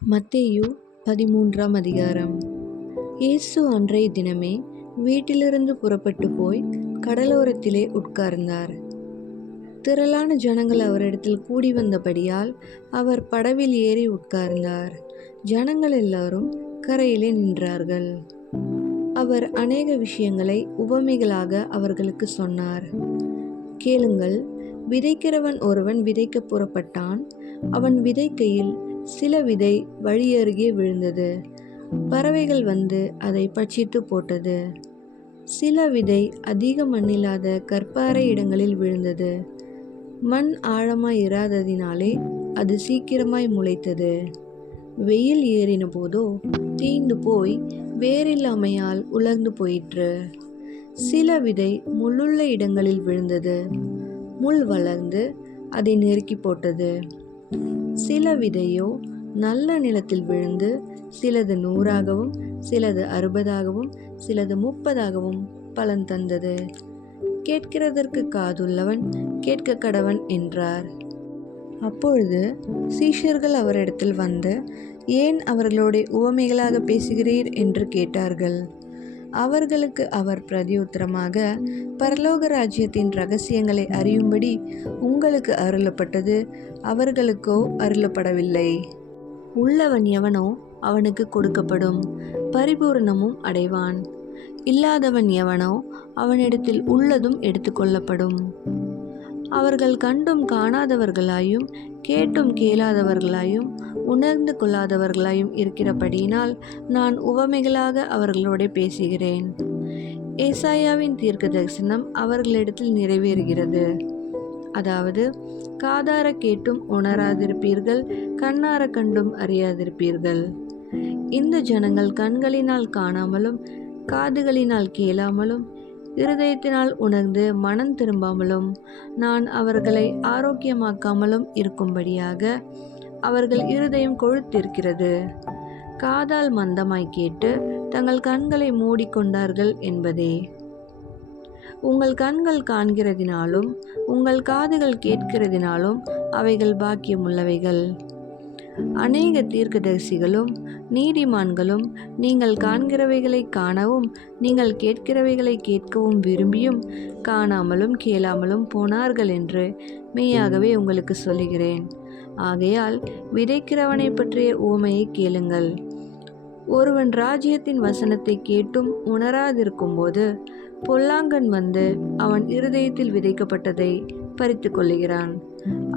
மத்தேயு 13ஆம் அதிகாரம். இயேசு அன்றைய தினமே வீட்டிலிருந்து புறப்பட்டு போய் கடலோரத்திலே உட்கார்ந்தார். திரளான ஜனங்கள் அவரிடத்தில் கூடி வந்தபடியால் அவர் படவில் ஏறி உட்கார்ந்தார். ஜனங்கள் எல்லாரும் கரையிலே நின்றார்கள். அவர் அநேக விஷயங்களை உவமைகளாக அவர்களுக்கு சொன்னார். கேளுங்கள், விதைக்கிறவன் ஒருவன் விதைக்க புறப்பட்டான். அவன் விதைக்கையில் சில விதை வழியருகே விழுந்தது. பறவைகள் வந்து அதை பட்சித்து போட்டது. சில விதை அதிக மண்ணில்லாத கற்பாறை இடங்களில் விழுந்தது. மண் ஆழமாய் இராததினாலே அது சீக்கிரமாய் முளைத்தது. வெயில் ஏறின போதோ தீந்து போய் வேரில்லாமையால் உலர்ந்து போயிற்று. சில விதை முள்ளுள்ள இடங்களில் விழுந்தது. முள் வளர்ந்து அதை நெருக்கி போட்டது. சில விதையோ நல்ல நிலத்தில் விழுந்து சிலது 100ஆகவும் சிலது 60ஆகவும் சிலது 30ஆகவும் பலன் தந்தது. கேட்கிறதற்கு காதுள்ளவன் கேட்க கடவன் என்றார். அப்பொழுது சீஷர்கள் அவரிடத்தில் வந்து, ஏன் அவர்களோட உவமைகளாக பேசுகிறீர் என்று கேட்டார்கள். அவர்களுக்கு அவர் பிரதியுத்தரமாக, பரலோக ராஜ்யத்தின் இரகசியங்களை அறியும்படி உங்களுக்கு அருளப்பட்டது, அவர்களுக்கோ அருளப்படவில்லை. உள்ளவன் எவனோ அவனுக்கு கொடுக்கப்படும், பரிபூரணமும் அடைவான். இல்லாதவன் எவனோ அவனிடத்தில் உள்ளதும் எடுத்துக்கொள்ளப்படும். அவர்கள் கண்டும் காணாதவர்களாயும் கேட்டும் கேளாதவர்களாயும் உணர்ந்து கொள்ளாதவர்களாயும் இருக்கிறபடியினால் நான் உவமைகளாக அவர்களோட பேசுகிறேன். ஏசாயாவின் தீர்க்க தரிசனம் அவர்களிடத்தில் நிறைவேறுகிறது. அதாவது, காதார கேட்டும் உணராதிருப்பீர்கள், கண்ணார கண்டும் அறியாதிருப்பீர்கள். இந்த ஜனங்கள் கண்களினால் காணாமலும் காதுகளினால் கேளாமலும் இருதயத்தினால் உணர்ந்து மனம் திரும்பாமலும் நான் அவர்களை ஆரோக்கியமாக்காமலும் இருக்கும்படியாக அவர்கள் இருதயம் கொழுத்திருக்கிறது. காதால் மந்தமாய் கேட்டு தங்கள் கண்களை மூடிக்கொண்டார்கள் என்பதே. உங்கள் கண்கள் காண்கிறதினாலும் உங்கள் காதுகள் கேட்கிறதினாலும் அவைகள் பாக்கியமுள்ளவைகள். அநேக தீர்க்கதரிசிகளும் நீதிமான்களும் நீங்கள் காண்கிறவைகளை காணவும் நீங்கள் கேட்கிறவைகளை கேட்கவும் விரும்பியும் காணாமலும் கேளாமலும் போனார்கள் என்று மெய்யாகவே உங்களுக்கு சொல்லுகிறேன். ஆகையால் விதைக்கிறவனை பற்றிய உவமையை கேளுங்கள். ஒருவன் ராஜ்யத்தின் வசனத்தை கேட்டும் உணராதிருக்கும்போது பொல்லாங்கன் வந்து அவன் இருதயத்தில் விதைக்கப்பட்டதை பறித்து கொள்ளுகிறான்.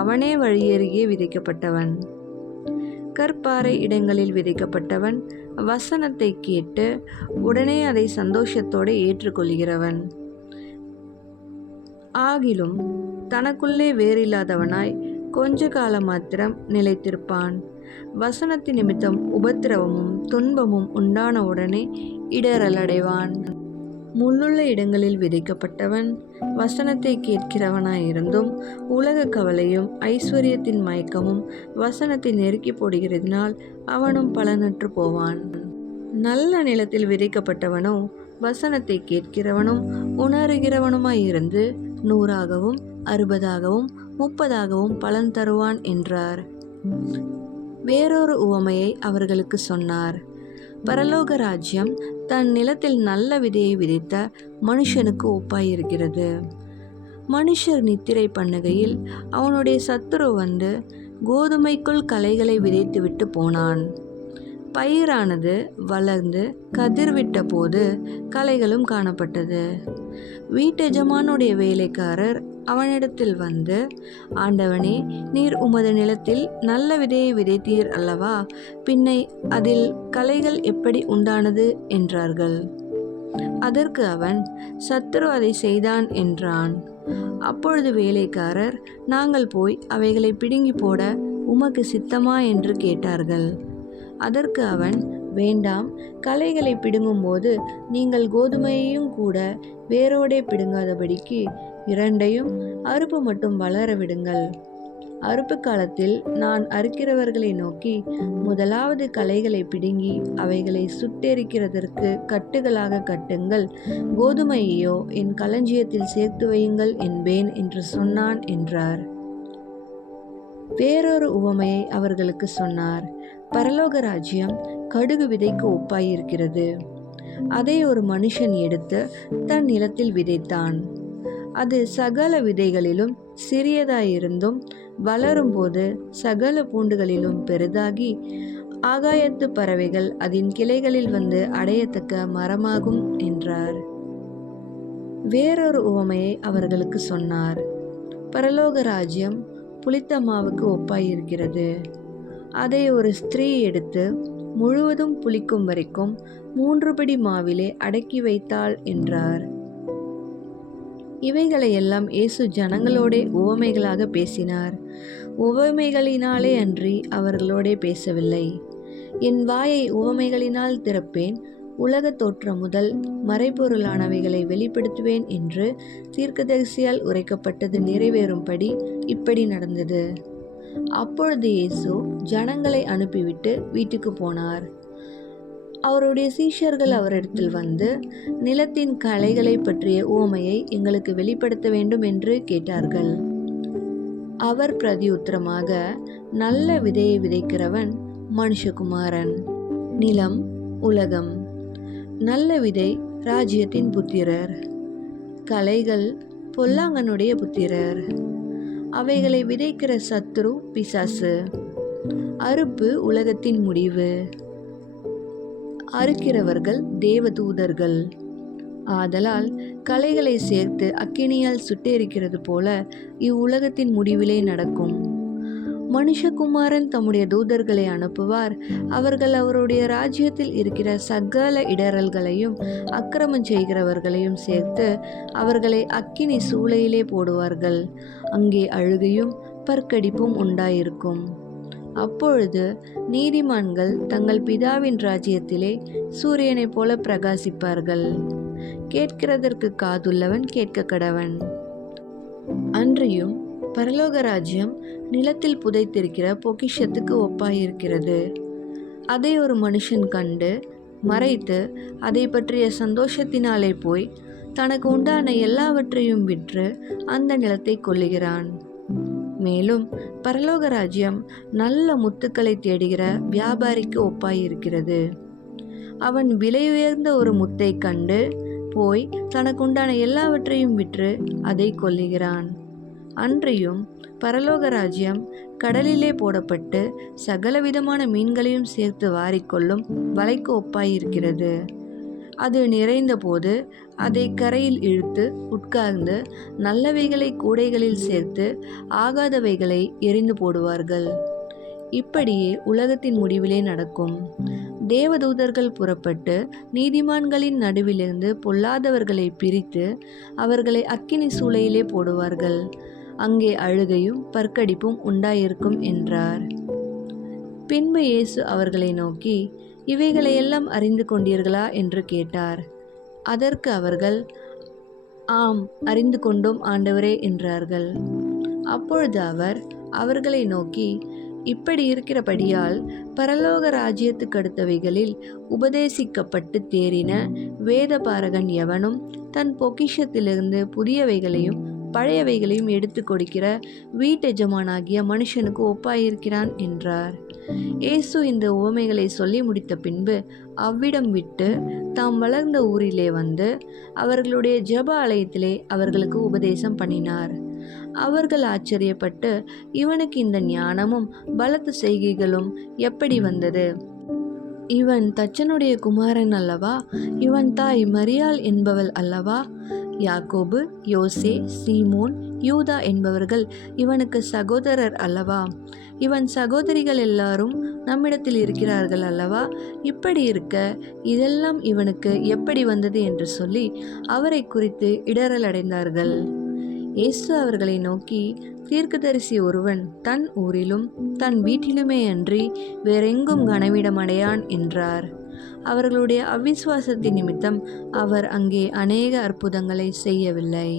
அவனே வழியருகே விதைக்கப்பட்டவன். கற்பாறை இடங்களில் விதைக்கப்பட்டவன் வசனத்தை கேட்டு உடனே அதை சந்தோஷத்தோடு ஏற்றுக்கொள்கிறவன். ஆகிலும் தனக்குள்ளே வேறில்லாதவனாய் கொஞ்ச காலம் மாத்திரம் நிலைத்திருப்பான். வசனத்தின் நிமித்தம் உபத்திரவமும் துன்பமும் உண்டான உடனே இடறலடைவான். முள்ளுள்ள இடங்களில் விதைக்கப்பட்டவன் வசனத்தை கேட்கிறவனாயிருந்தும் உலக கவலையும் ஐஸ்வர்யத்தின் மயக்கமும் வசனத்தை நெருக்கி போடுகிறதினால் அவனும் பலனற்று போவான். நல்ல நிலத்தில் விதைக்கப்பட்டவனோ வசனத்தை கேட்கிறவனும் உணர்கிறவனுமாயிருந்து 100ஆகவும் 60ஆகவும் 30ஆகவும் பலன் தருவான் என்றார். வேறொரு உவமையை அவர்களுக்கு சொன்னார். பரலோக ராஜ்யம் தன் நிலத்தில் நல்ல விதையை விதைத்த மனுஷனுக்கு ஒப்பாயிருக்கிறது. மனுஷர் நித்திரை பண்ணுகையில் அவனுடைய சத்துரு வந்து கோதுமைக்குள் களைகளை விதைத்துவிட்டு போனான். பயிரானது வளர்ந்து கதிர்விட்ட போது களைகளும் காணப்பட்டது. வீட்டெஜமானுடைய வேலைக்காரர் அவனிடத்தில் வந்து, ஆண்டவனே, நீர் உமது நிலத்தில் நல்ல விதையை விதைத்தீர் அல்லவா, பின்னை அதில் களைகள் எப்படி உண்டானது என்றார்கள். அதற்கு அவன், சத்துரு அதை செய்தான் என்றான். அப்பொழுது வேலைக்காரர், நாங்கள் போய் அவைகளை பிடுங்கி போட உமக்கு சித்தமா என்று கேட்டார்கள். அதற்கு அவன், வேண்டாம், களைகளை பிடுங்கும்போது நீங்கள் கோதுமையையும் கூட வேரோடே பிடுங்காதபடிக்கு இரண்டையும் அறுப்பு மட்டும் வளர விடுங்கள். அறுப்பு காலத்தில் நான் அறுக்கிறவர்களை நோக்கி, முதலாவது களைகளை பிடுங்கி அவைகளை சுட்டெரிக்கிறதற்கு கட்டுகளாக கட்டுங்கள், கோதுமையையோ என் களஞ்சியத்தில் சேர்த்து வையுங்கள் என்பேன் என்று சொன்னான் என்றார். வேறொரு உவமையை அவர்களுக்கு சொன்னார். பரலோக ராஜ்யம் கடுகு விதைக்கு ஒப்பாயிருக்கிறது. அதை ஒரு மனுஷன் எடுத்து தன் நிலத்தில் விதைத்தான். அது சகல விதைகளிலும் சிறியதாயிருந்தும் வளரும்போது சகல பூண்டுகளிலும் பெரிதாகி ஆகாயத்து பறவைகள் அதன் கிளைகளில் வந்து அடையத்தக்க மரமாகும் என்றார். வேறொரு உவமையை அவர்களுக்கு சொன்னார். பரலோக ராஜ்யம் புளித்த மாவுக்கு ஒப்பாயிருக்கிறது. அதை ஒரு ஸ்திரீ எடுத்து முழுவதும் புளிக்கும் வரைக்கும் 3 படி மாவிலே அடக்கி வைத்தாள் என்றார். இவைகளையெல்லாம் இயேசு ஜனங்களோடே உவமைகளாக பேசினார். உவமைகளினாலே அன்றி அவர்களோடே பேசவில்லை. என் வாயை உவமைகளினால் திறப்பேன், உலகத் தோற்றம் முதல் மறைபொருளானவைகளை வெளிப்படுத்துவேன் என்று தீர்க்கதரிசியால் உரைக்கப்பட்டது நிறைவேறும்படி இப்படி நடந்தது. அப்பொழுது இயேசு ஜனங்களை அனுப்பிவிட்டு வீட்டுக்கு போனார். அவருடைய சீஷர்கள் அவரிடத்தில் வந்து, நிலத்தின் களைகளை பற்றிய உவமையை எங்களுக்கு வெளிப்படுத்த வேண்டும் என்று கேட்டார்கள். அவர் பிரதியுத்தரமாக, நல்ல விதையை விதைக்கிறவன் மனுஷகுமாரன், நிலம் உலகம். நல்ல விதை ராஜ்யத்தின் புத்திரர், களைகள் பொல்லாங்கனுடைய புத்திரர். அவைகளை விதைக்கிற சத்துரு பிசாசு. அறுப்பு உலகத்தின் முடிவு, அறுக்கிறவர்கள் தேவதூதர்கள். ஆதலால் களைகளை சேர்த்து அக்கினியால் சுட்டெரிக்கிறது போல இவ்வுலகத்தின் முடிவிலே நடக்கும். மனுஷகுமாரன் தம்முடைய தூதர்களை அனுப்புவார். அவர்கள் அவருடைய ராஜ்யத்தில் இருக்கிற சகல இடறல்களையும் அக்கிரமம் செய்கிறவர்களையும் சேர்த்து அவர்களை அக்கினி சூளையிலே போடுவார்கள். அங்கே அழுகையும் பற்கடிப்பும் உண்டாயிருக்கும். அப்பொழுது நீதிமான்கள் தங்கள் பிதாவின் ராஜ்யத்திலே சூரியனைப் போல பிரகாசிப்பார்கள். கேட்கிறதற்கு காதுள்ளவன் கேட்க கடவன். அன்றியும் பரலோக ராஜ்யம் நிலத்தில் புதைத்திருக்கிற பொக்கிஷத்துக்கு ஒப்பாயிருக்கிறது. அதை ஒரு மனுஷன் கண்டு மறைத்து அதை பற்றிய சந்தோஷத்தினாலே போய் தனக்கு உண்டான எல்லாவற்றையும் விற்று அந்த நிலத்தை கொள்ளுகிறான். மேலும் பரலோக ராஜ்யம் நல்ல முத்துக்களை தேடுகிற வியாபாரிக்கு ஒப்பாயிருக்கிறது. அவன் விலையுயர்ந்த ஒரு முத்தை கண்டு போய் தனக்குண்டான எல்லாவற்றையும் விற்று அதை கொள்ளுகிறான். அன்றியும் பரலோக ராஜ்யம் கடலிலே போடப்பட்டு சகலவிதமான மீன்களையும் சேர்த்து வாரிக்கொள்ளும் வலைக்கு ஒப்பாயிருக்கிறது. அது நிறைந்த போது அதை கரையில் இழுத்து உட்கார்ந்து நல்லவைகளை கூடைகளில் சேர்த்து ஆகாதவைகளை எறிந்து போடுவார்கள். இப்படியே உலகத்தின் முடிவிலே நடக்கும். தேவதூதர்கள் புறப்பட்டு நீதிமான்களின் நடுவிலிருந்து பொல்லாதவர்களை பிரித்து அவர்களை அக்கினி சூளையிலே போடுவார்கள். அங்கே அழுகையும் பற்கடிப்பும் உண்டாயிருக்கும் என்றார். பின்பு இயேசு அவர்களை நோக்கி, இவைகளையெல்லாம் அறிந்து கொண்டீர்களா என்று கேட்டார். அதற்கு அவர்கள், ஆம், அறிந்து கொண்டோம் ஆண்டவரே என்றார்கள். அப்பொழுது அவர் அவர்களை நோக்கி, இப்படி இருக்கிறபடியால் பரலோக ராஜ்யத்துக்கு அடுத்தவைகளில் உபதேசிக்கப்பட்டு தேறின வேதபாரகன் எவனும் தன் பொக்கிஷத்திலிருந்து புதியவைகளையும் பழையவைகளையும் எடுத்து கொடுக்கிற வீட்டெஜமானாகிய மனுஷனுக்கு ஒப்பாயிருக்கிறான் என்றார். இயேசு இந்த உவமைகளை சொல்லி முடித்த பின்பு அவ்விடம் விட்டு தாம் வளர்ந்த ஊரிலே வந்து அவர்களுடைய ஜெப ஆலயத்திலே அவர்களுக்கு உபதேசம் பண்ணினார். அவர்கள் ஆச்சரியப்பட்டு, இவனுக்கு இந்த ஞானமும் பலத்த செய்கைகளும் எப்படி வந்தது? இவன் தச்சனுடைய குமாரன் அல்லவா? இவன் தாய் மரியாள் என்பவள் அல்லவா? யாக்கோபு, யோசே, சீமோன், யூதா என்பவர்கள் இவனுக்கு சகோதரர் அல்லவா? இவன் சகோதரிகள் எல்லாரும் நம்மிடத்தில் இருக்கிறார்கள் அல்லவா? இப்படி இருக்க இதெல்லாம் இவனுக்கு எப்படி வந்தது என்று சொல்லி அவரை குறித்து இடறல் அடைந்தார்கள். இயேசு அவர்களை நோக்கி, தீர்க்கதரிசி ஒருவன் தன் ஊரிலும் தன் வீட்டிலுமே அன்றி வேறெங்கும் கனவிடம் அடையான் என்றார். அவர்களுடைய அவிசுவாசத்தின் நிமித்தம் அவர் அங்கே அநேக அற்புதங்களை செய்யவில்லை.